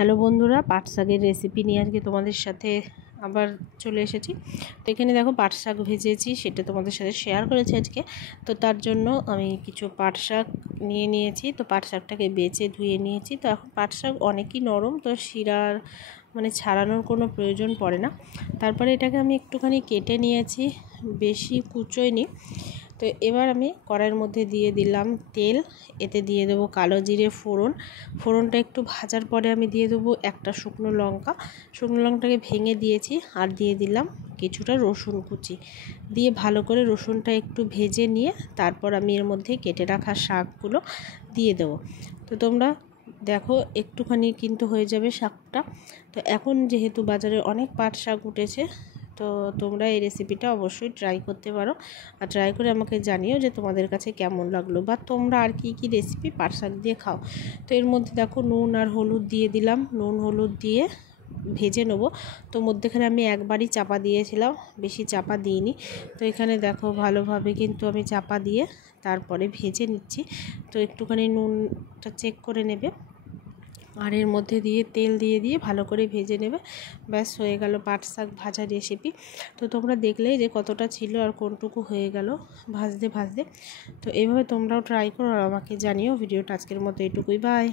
Hello বন্ধুরা, পাট শাকের রেসিপি নিয়ে আজকে তোমাদের সাথে আবার চলে এসেছি। তো এখানে দেখো পাট শাক ভেজেছি, সেটা তোমাদের সাথে শেয়ার করেছি আজকে। তো তার জন্য আমি কিছু পাট শাক নিয়ে নিয়েছি। তো পাট শাকটাকে বেছে ধুয়ে নিয়েছি। তো এখন পাট শাক অনেকই নরম, তো শিরার ছাড়ানোর কোনো প্রয়োজন পড়ে না। তারপরে এটাকে আমি একটুখানি কেটে নিয়েছি, বেশি কুচোইনি। তো এবার আমি কড়াইয়ের মধ্যে দিয়ে দিলাম তেল, এতে দিয়ে দেবো কালো জিরে ফোড়ন। ফোড়নটা একটু ভাজার পরে আমি দিয়ে দেবো একটা শুকনো লঙ্কাটাকে ভেঙে দিয়েছি, আর দিয়ে দিলাম কিছুটা রসুন কুচি দিয়ে ভালো করে রসুনটা একটু ভেজে নিয়ে তারপর আমি এর মধ্যে কেটে রাখা শাকগুলো দিয়ে দেবো। তো তোমরা দেখো একটুখানি কিন্তু হয়ে যাবে শাকটা। তো এখন যেহেতু বাজারে অনেক পাট শাক উঠেছে, তো তোমরা এই রেসিপিটা অবশ্যই ট্রাই করতে পারো, আর ট্রাই করে আমাকে জানিও যে তোমাদের কাছে কেমন লাগলো, বা তোমরা আর কি রেসিপি পাট শাক দিয়ে খাও। তো এর মধ্যে দেখো নুন আর হলুদ দিয়ে দিলাম, নুন হলুদ দিয়ে ভেজে নেবো। তো মধ্যেখানে আমি একবারই চাপা দিয়েছিলাম, বেশি চাপা দিইনি। তো এখানে দেখো ভালোভাবে কিন্তু আমি চাপা দিয়ে তারপরে ভেজে নিচ্ছি। তো একটুখানি নুনটা চেক করে নেবে, আর এর মধ্যে দিয়ে তেল দিয়ে ভালো করে ভেজে নেবে। ব্যাস হয়ে গেল পাট শাক ভাজা রেসিপি। তো তোমরা দেখলেই যে কতটা ছিল আর কোনটুকু হয়ে গেল ভাজতে। তো এইভাবে তোমরাও ট্রাই করো আর আমাকে জানিও। ভিডিওটা আজকের মতো এটুকুই, বাই।